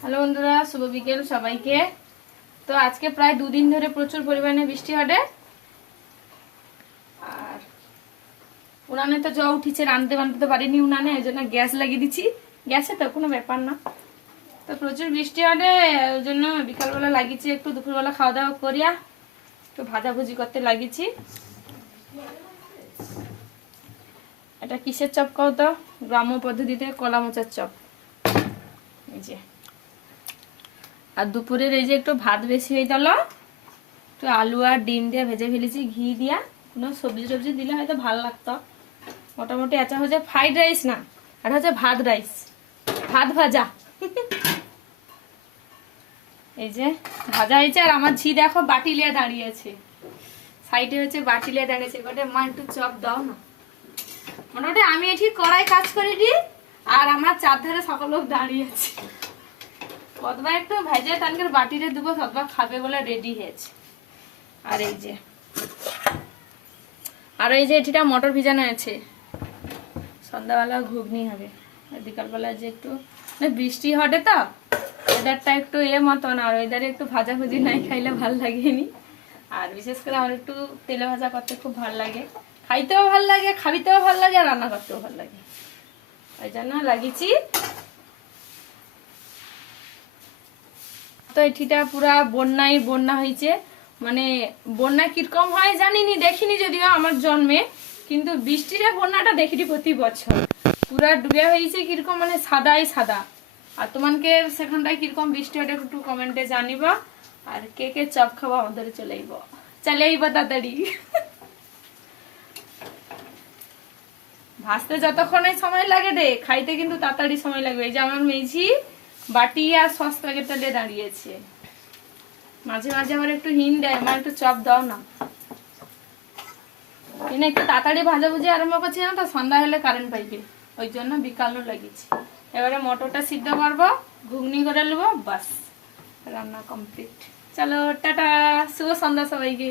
Hello বন্ধুরা, শুভ বিকেল সবাইকে। তো আজকে প্রায় দুদিন ধরে প্রচুর পরিমাণে বৃষ্টি হবে। আর উনানে তো জল উঠিছে, রাঁধতে বানতে তো পারিনি উনানে, এই জন্য গ্যাস লাগিয়ে দিচ্ছি গ্যাসে তো কোনো ব্যাপার না। তো প্রচুর বৃষ্টি হবে, ওই জন্য বিকালবেলা লাগিয়েছি একটু, দুপুরবেলা খাওয়া দাওয়া করিয়া একটু ভাজাভুজি করতে লাগিয়েছি। এটা কিসের চপ কও তো? গ্রাম্য পদ্ধতিতে কলা মোচার চপ। যে। আর দুপুরের এই যে একটু ভাত বেশি হয়ে গেল, একটু আলু আর ডিম দিয়ে ভেজে ফেলেছি, ঘি দিয়া। কোনো সবজি টবজি দিলে হয়তো ভালো লাগতো। মোটামুটি আচ্ছা হচ্ছে ফ্রাইড রাইস না আর হচ্ছে ভাত রাইস ভাত ভাজা। এই যে ভাজা হয়েছে, আর আমার ঝি দেখো বাটি লিয়ে দাঁড়িয়েছে সাইডে হচ্ছে বাটি লিয়ে দাঁড়িয়েছে গোটে মা একটু চপ দাও না। মোটামুটি আমি এটি কড়াই কাজ করে দিই। আর আমার চারধারে সকল লোক দাঁড়িয়ে আছে। কতবার একটু ভেজে তানকে বাটিতে দেবো ততবার খাবে বলে রেডি হয়েছে। আর এই যে, আর এই যে এটিটা মটর ভিজানো আছে। সন্ধ্যাবেলা ঘুগনি হবে। বিকালবেলা যে একটু মানে বৃষ্টি হটে তো ওয়েদারটা একটু এ মতন, আর ওয়েদারে একটু ভাজা ভুজি নাই খাইলে ভালো লাগেনি। আর বিশেষ করে আমার একটু তেলে ভাজা করতে খুব ভালো লাগে। খাইতেও ভালো লাগে, খাবিতেও ভালো লাগে, আর রান্না করতেও ভালো লাগে। ওই জন্য লাগিয়েছি তো এটিটা পুরা বন্যায় বন্যা হয়েছে মানে বন্যা কীরকম হয় জানিনি, দেখিনি যদিও আমার জন্মে, কিন্তু বৃষ্টির এই বন্যাটা দেখিনি প্রতি বছর। পুরা ডুবে হয়েছে কীরকম মানে সাদাই সাদা। আর তোমাকে সেখানটায় কীরকম বৃষ্টি ওটা একটু কমেন্টে জানিবা। আর কে কে চপ খাব আমাদের চলে আইব। চলে আইব তাড়াতাড়ি। ভাজতে যতক্ষণে সময় লাগে রে খাইতে কিন্তু তাড়াতাড়ি সময় লাগবে। এই যে আমার মেঝি, বাটি আর সস প্যাকেটটা দিয়ে দাঁড়িয়েছে। মাঝে মাঝে আমার একটু হিন দেয়, আমার একটু চপ দাও না। কিনা একটু তাড়াতাড়ি ভাজা ভুজি আরম্ভ করছি না তো? সন্ধ্যা হলে কারেন্ট পাইবে। ওই জন্য বিকালও লাগিয়েছি। এবারে মটরটা সিদ্ধ করব, ঘুগনি করে নেব, বাস। রান্না কমপ্লিট চলো, টাটা। শুভ সন্ধ্যা সবাইকে।